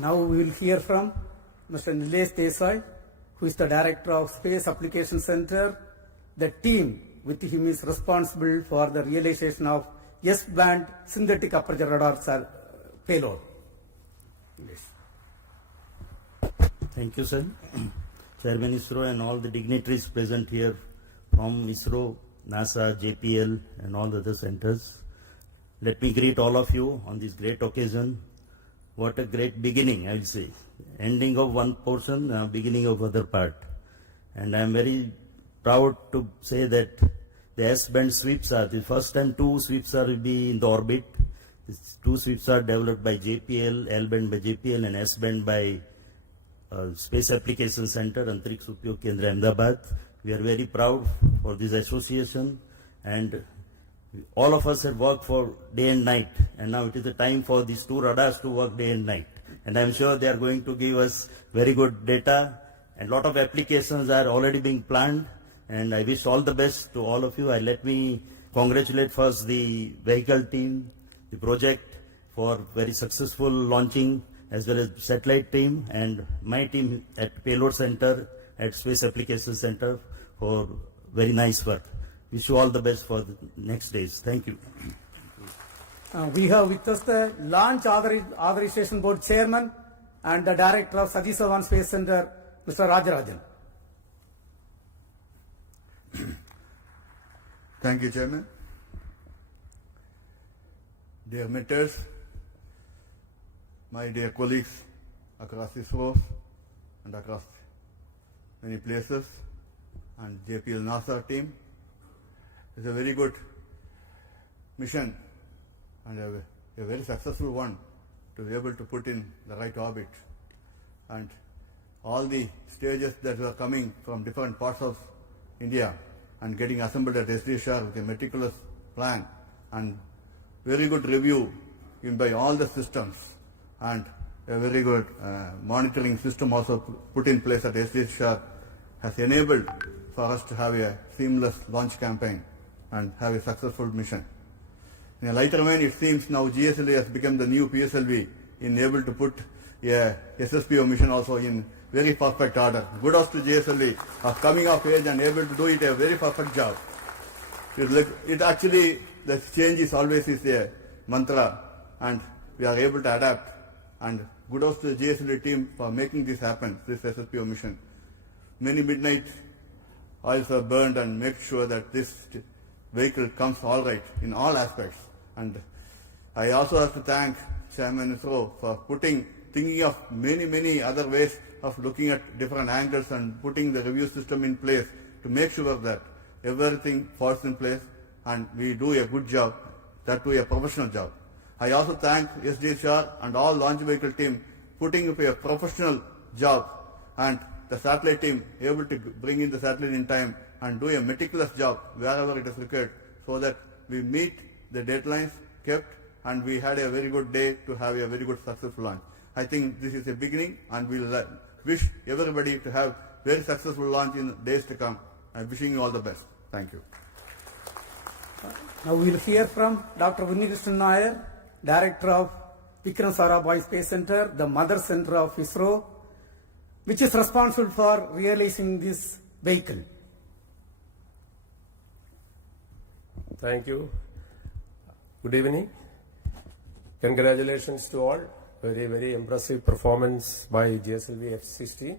Now we will hear from Mr. Nilesh Desai, who is the Director of Space Application Center. The team with him is responsible for the realization of S-band synthetic aperture radar payload. Thank you, sir. Chairman ISRO and all the dignitaries present here from ISRO, NASA, JPL and all the other centers. Let me greet all of you on this great occasion. What a great beginning, I will say. Ending of one portion, beginning of other part. And I am very proud to say that the S-band sweeps are, the first time 2 sweeps are will be in the orbit. These 2 sweeps are developed by JPL, L-band by JPL and S-band by Space Application Center, Antariksh Upyog Kendra, Ahmedabad. We are very proud for this association, and all of us have worked for day and night, and now it is the time for these 2 radars to work day and night. And I am sure they are going to give us very good data, and lot of applications are already being planned, and I wish all the best to all of you. Let me congratulate first the vehicle team, the project for very successful launching, as well as satellite team and my team at Payload Center, at Space Application Center for very nice work. Wish you all the best for the next days. Thank you. We have with us the Launch Authorization Board Chairman and the Director of Satish Dhawan Space Center, Mr. Rajarajan. Thank you, Chairman. Dear mentors, my dear colleagues across ISRO and across many places, and JPL NASA team, it's a very good mission and a very successful one to be able to put in the right orbit. And all the stages that were coming from different parts of India and getting assembled at SDSR with a meticulous plan and very good review given by all the systems, and a very good monitoring system also put in place at SDSR has enabled for us to have a seamless launch campaign and have a successful mission. In a lighter vein, it seems now GSLV has become the new PSLV in able to put a SSPO mission also in very perfect order. Kudos to GSLV of coming of age and able to do it a very perfect job. It actually, the change is always is a mantra, and we are able to adapt. And kudos to the GSLV team for making this happen, this SSPO mission. Many midnight oils are burned and make sure that this vehicle comes all right in all aspects. And I also have to thank Chairman ISRO for thinking of many other ways of looking at different angles and putting the review system in place to make sure that everything falls in place and we do a good job, that do a professional job. I also thank SDHR and all launch vehicle team putting up a professional job, and the satellite team able to bring in the satellite in time and do a meticulous job wherever it is required, so that we meet the deadlines kept and we had a very good day to have a very good successful launch. I think this is a beginning, and we'll wish everybody to have very successful launch in days to come. I'm wishing you all the best. Thank you. Now we will hear from Dr. Unnikrishnan Nair, Director of Vikram Sarabhai Space Center, the mother center of ISRO, which is responsible for realizing this vehicle. Thank you. Good evening. Congratulations to all. Very impressive performance by GSLV-F16,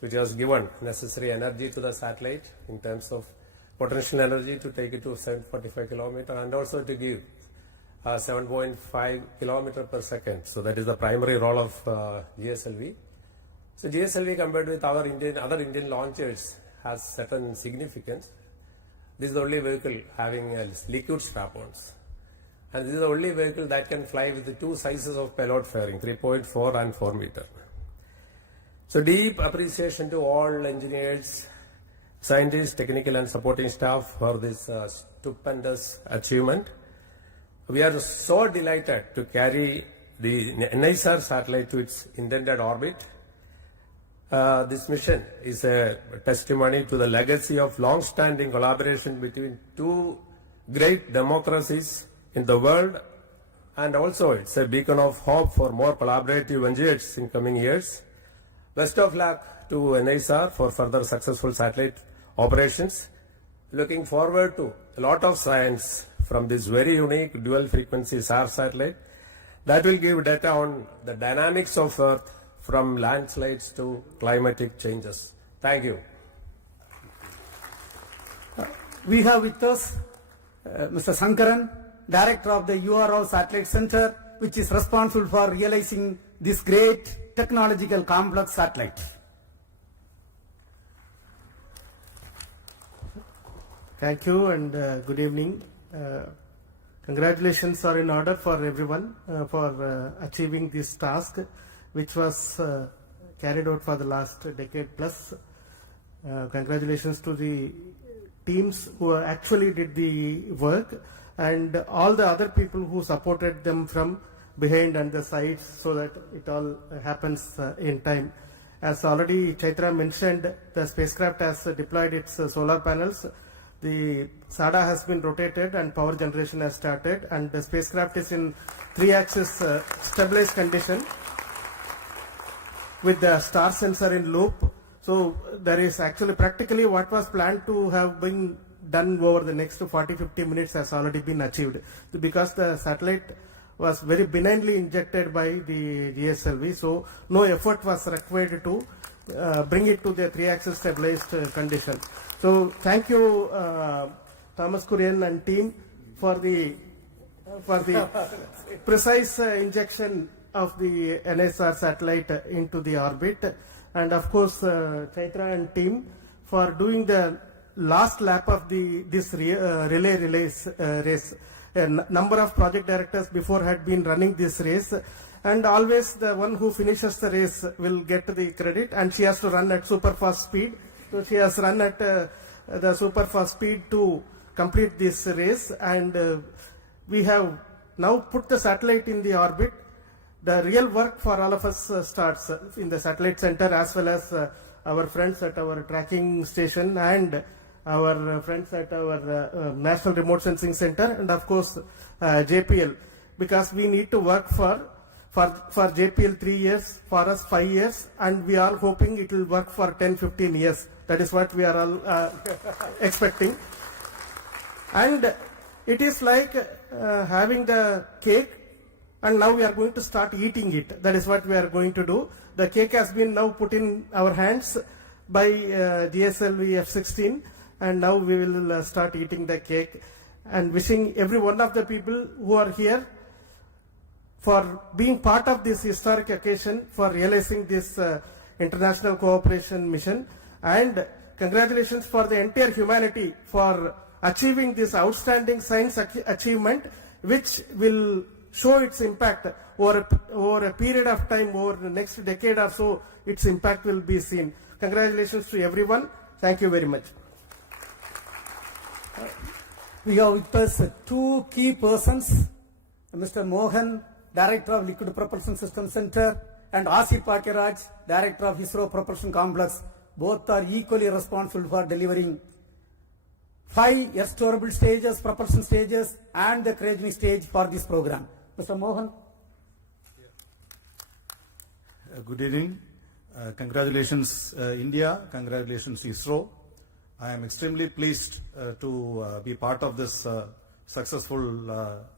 which has given necessary energy to the satellite in terms of potential energy to take it to 745 kilometers and also to give 7.5 kilometers per second. So that is the primary role of GSLV. So GSLV compared with other Indian launchers has certain significance. This is the only vehicle having liquid strap-ons. And this is the only vehicle that can fly with the two sizes of payload fairing, 3.4 and 4 meter. So deep appreciation to all engineers, scientists, technical and supporting staff for this stupendous achievement. We are so delighted to carry the NISAR satellite to its intended orbit. This mission is a testimony to the legacy of long-standing collaboration between two great democracies in the world, and also it's a beacon of hope for more collaborative endeavors in coming years. Best of luck to NISAR for further successful satellite operations. Looking forward to a lot of science from this very unique dual frequency SAR satellite that will give data on the dynamics of Earth from landslides to climatic changes. Thank you. We have with us Mr. Sankaran, Director of the URO Satellite Center, which is responsible for realizing this great technological complex satellite. Thank you and good evening. Congratulations are in order for everyone for achieving this task, which was carried out for the last decade plus. Congratulations to the teams who actually did the work and all the other people who supported them from behind and the sides so that it all happens in time. As already Chaitra mentioned, the spacecraft has deployed its solar panels. The SADA has been rotated and power generation has started, and the spacecraft is in 3-axis stabilized condition with the star sensor in loop. So there is actually practically what was planned to have been done over the next 40-50 minutes has already been achieved, because the satellite was very benignly injected by the GSLV, so no effort was required to bring it to the 3-axis stabilized condition. So thank you Thomas Kurian and team for the precise injection of the NISR satellite into the orbit, and of course Chaitra and team for doing the last lap of this relay race. A number of project directors before had been running this race, and always the one who finishes the race will get the credit, and she has to run at super fast speed. So she has run at the super fast speed to complete this race, and we have now put the satellite in the orbit. The real work for all of us starts in the satellite center as well as our friends at our tracking station and our friends at our National Remote Sensing Center, and of course JPL, because we need to work for JPL 3 years, for us 5 years, and we are hoping it will work for 10-15 years. That is what we are all expecting. And it is like having the cake, and now we are going to start eating it. That is what we are going to do. The cake has been now put in our hands by GSLV-F16, and now we will start eating the cake. And wishing every one of the people who are here for being part of this historic occasion, for realizing this international cooperation mission, and congratulations for the entire humanity for achieving this outstanding science achievement, which will show its impact over a period of time, over the next decade or so. Its impact will be seen. Congratulations to everyone. Thank you very much. We have with us two key persons, Mr. Mohan, Director of Liquid Propulsion System Center, and Asif Pakiraj, Director of ISRO Propulsion Complex. Both are equally responsible for delivering 5 earth-storable stages, propulsion stages, and the cryogenic stage for this program. Mr. Mohan. Good evening. Congratulations India, congratulations ISRO. I am extremely pleased to be part of this successful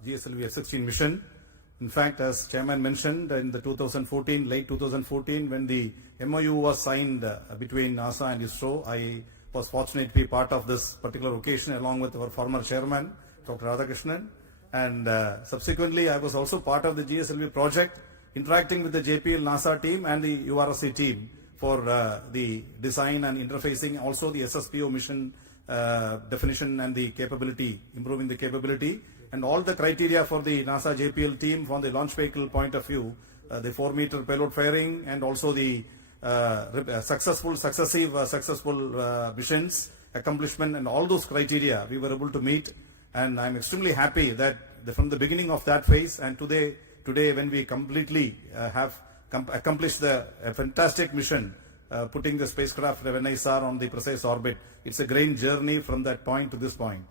GSLV-F16 mission. In fact, as Chairman mentioned, in the late 2014, when the MOU was signed between NASA and ISRO, I was fortunate to be part of this particular occasion along with our former chairman, Dr. Radhakrishnan. And subsequently, I was also part of the GSLV project, interacting with the JPL NASA team and the URSC team for the design and interfacing, also the SSPO mission definition and the capability, improving the capability, and all the criteria for the NASA JPL team from the launch vehicle point of view, the 4-meter payload fairing, and also the successful missions, accomplishment, and all those criteria we were able to meet. And I'm extremely happy that from the beginning of that phase and today when we completely have accomplished a fantastic mission, putting the spacecraft NISAR on the precise orbit. It's a great journey from that point to this point.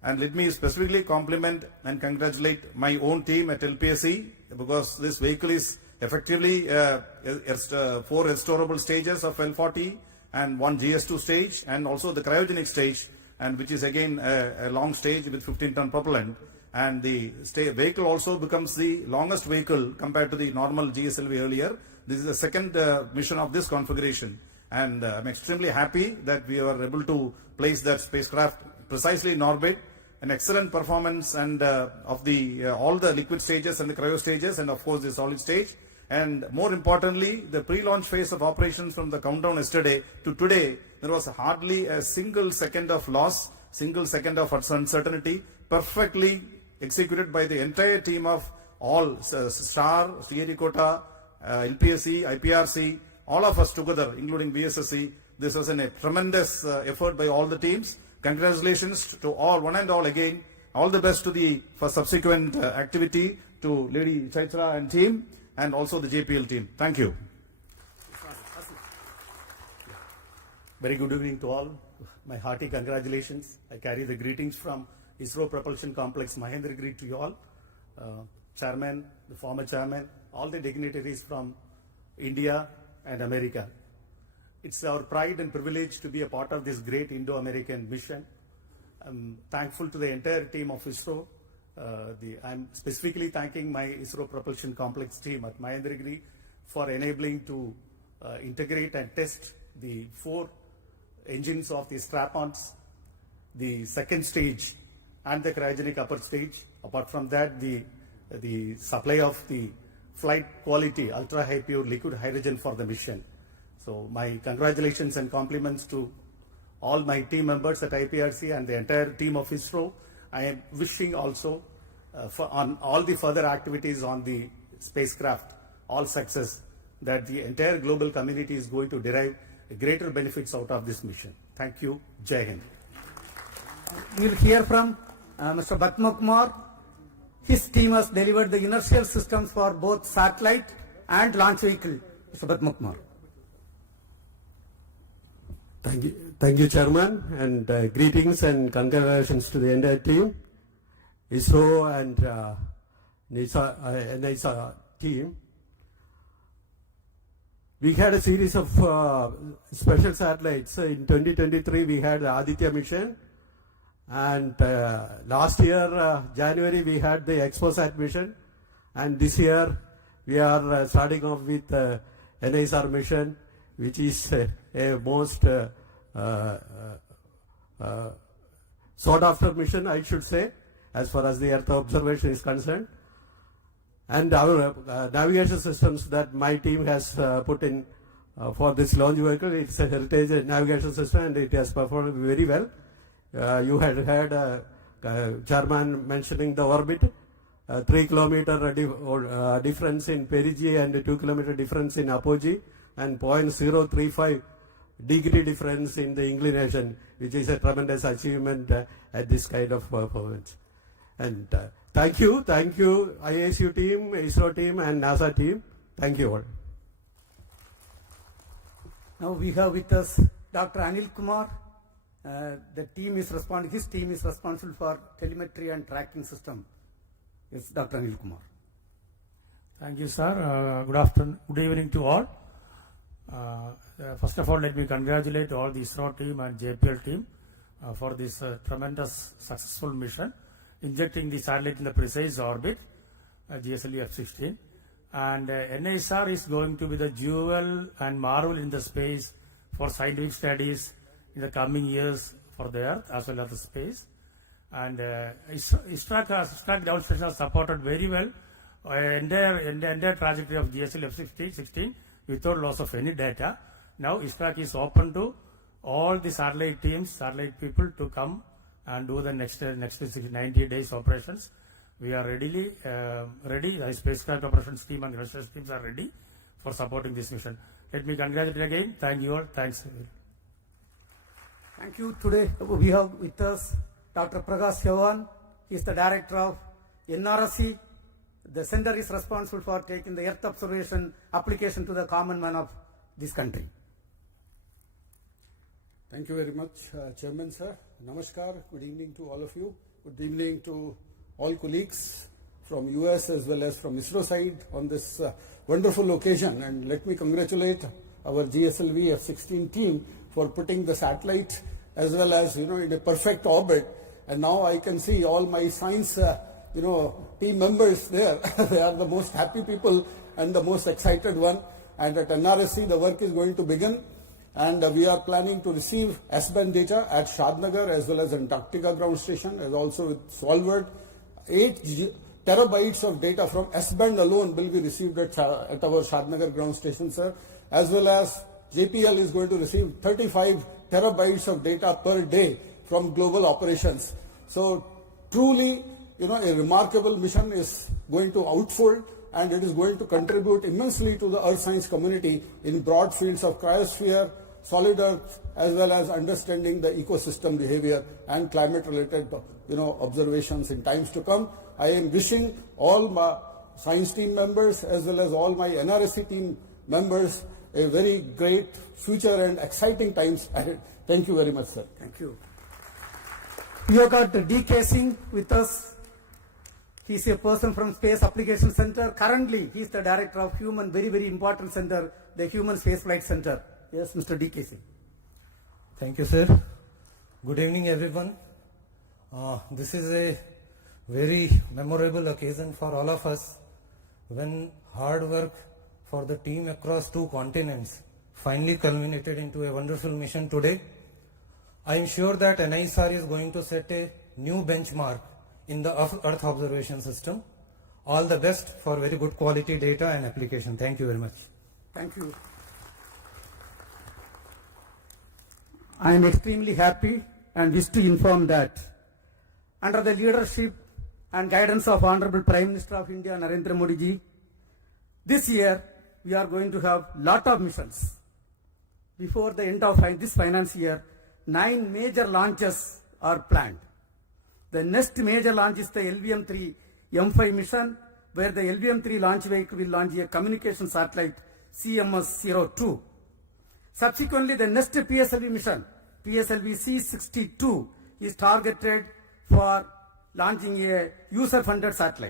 And let me specifically compliment and congratulate my own team at LPSC, because this vehicle is effectively 4 earth-storable stages of L40 and 1 GS2 stage, and also the cryogenic stage, and which is again a long stage with 15-ton propellant. And the vehicle also becomes the longest vehicle compared to the normal GSLV earlier. This is the second mission of this configuration, and I'm extremely happy that we were able to place that spacecraft precisely in orbit. An excellent performance and of the all the liquid stages and the cryo stages, and of course the solid stage. And more importantly, the pre-launch phase of operations from the countdown yesterday to today, there was hardly a single second of loss, single second of uncertainty, perfectly executed by the entire team of all STAR, Sriharikota, LPSC, IPRC, all of us together, including VSSC. This was a tremendous effort by all the teams. Congratulations to all, one and all again. All the best for subsequent activity to Lady Chaitra and team, and also the JPL team. Thank you. Very good evening to all. My hearty congratulations. I carry the greetings from ISRO Propulsion Complex Mahendragiri to you all. Chairman, the former chairman, all the dignitaries from India and America. It's our pride and privilege to be a part of this great Indo-American mission. I'm thankful to the entire team of ISRO. I'm specifically thanking my ISRO Propulsion Complex team at Mahendragiri for enabling to integrate and test the 4 engines of the strap-ons, the second stage and the cryogenic upper stage. Apart from that, the supply of the flight quality ultra-high pure liquid hydrogen for the mission. So my congratulations and compliments to all my team members at IPRC and the entire team of ISRO. I am wishing also on all the further activities on the spacecraft, all success, that the entire global community is going to derive greater benefits out of this mission. Thank you. Jai Hind. We'll hear from Mr. Batmakumar. His team has delivered the inertial systems for both satellite and launch vehicle. Mr. Batmakumar. Thank you, Chairman, and greetings and congratulations to the entire team, ISRO and NISA team. We had a series of special satellites. In 2023, we had the Aditya mission, and last year, January, we had the ExpoSat mission, and this year, we are starting off with NISR mission, which is a most sought after mission, I should say, as far as the Earth observation is concerned. And our navigation systems that my team has put in for this launch vehicle, it's a heritage navigation system and it has performed very well. You had heard Chairman mentioning the orbit, 3 kilometer difference in perigee and 2 kilometer difference in apogee, and 0.035 degree difference in the inclination, which is a tremendous achievement at this kind of performance. And thank you, ISU team, ISRO team, and NASA team. Thank you all. Now we have with us Dr. Anil Kumar. His team is responsible for telemetry and tracking system. Yes, Dr. Anil Kumar. Thank you, sir. Good afternoon, good evening to all. First of all, let me congratulate all the ISRO team and JPL team for this tremendous successful mission, injecting the satellite in the precise orbit, GSLV-F16. And NISR is going to be the jewel and marvel in the space for scientific studies in the coming years for the Earth as well as the space. And ISRO ground station has supported very well entire trajectory of GSLV-F16 without loss of any data. Now ISRO is open to all the satellite teams, satellite people to come and do the next 90 days operations. We are ready. The spacecraft operations team and research teams are ready for supporting this mission. Let me congratulate again. Thank you all. Thanks. Thank you. Today we have with us Dr. Prakash Chavan. He is the director of NRSC. The center is responsible for taking the Earth observation application to the common man of this country. Thank you very much, Chairman sir. Namaskar. Good evening to all of you. Good evening to all colleagues from US as well as from ISRO side on this wonderful occasion. And let me congratulate our GSLV-F16 team for putting the satellite as well as, in a perfect orbit. And now I can see all my science, team members there. They are the most happy people and the most excited one. And at NRSC, the work is going to begin. And we are planning to receive S-band data at Shadnagar as well as Antarctica ground station, as also with Svalbard. 8 terabytes of data from S-band alone will be received at our Shadnagar ground station, sir. As well as JPL is going to receive 35 terabytes of data per day from global operations. So truly, a remarkable mission is going to unfold, and it is going to contribute immensely to the earth science community in broad fields of cryosphere, solid earth, as well as understanding the ecosystem behavior and climate related observations in times to come. I am wishing all my science team members as well as all my NRSC team members a very great future and exciting times ahead. Thank you very much, sir. Thank you. We have got D.K. Singh with us. He is a person from Space Application Center. Currently, he is the director of Human, very, very important center, the Human Spaceflight Center. Yes, Mr. D.K. Singh. Thank you, sir. Good evening, everyone. This is a very memorable occasion for all of us when hard work for the team across 2 continents finally culminated into a wonderful mission today. I am sure that NISR is going to set a new benchmark in the Earth observation system. All the best for very good quality data and application. Thank you very much. Thank you. I am extremely happy and wish to inform that under the leadership and guidance of Honorable Prime Minister of India, Narendra Modi ji, this year we are going to have lot of missions. Before the end of this finance year, 9 major launches are planned. The next major launch is the LVM-3 M5 mission, where the LVM-3 launch vehicle will launch a communication satellite CMS-02. Subsequently, the next PSLV mission, PSLV-C62, is targeted for launching a user-funded satellite.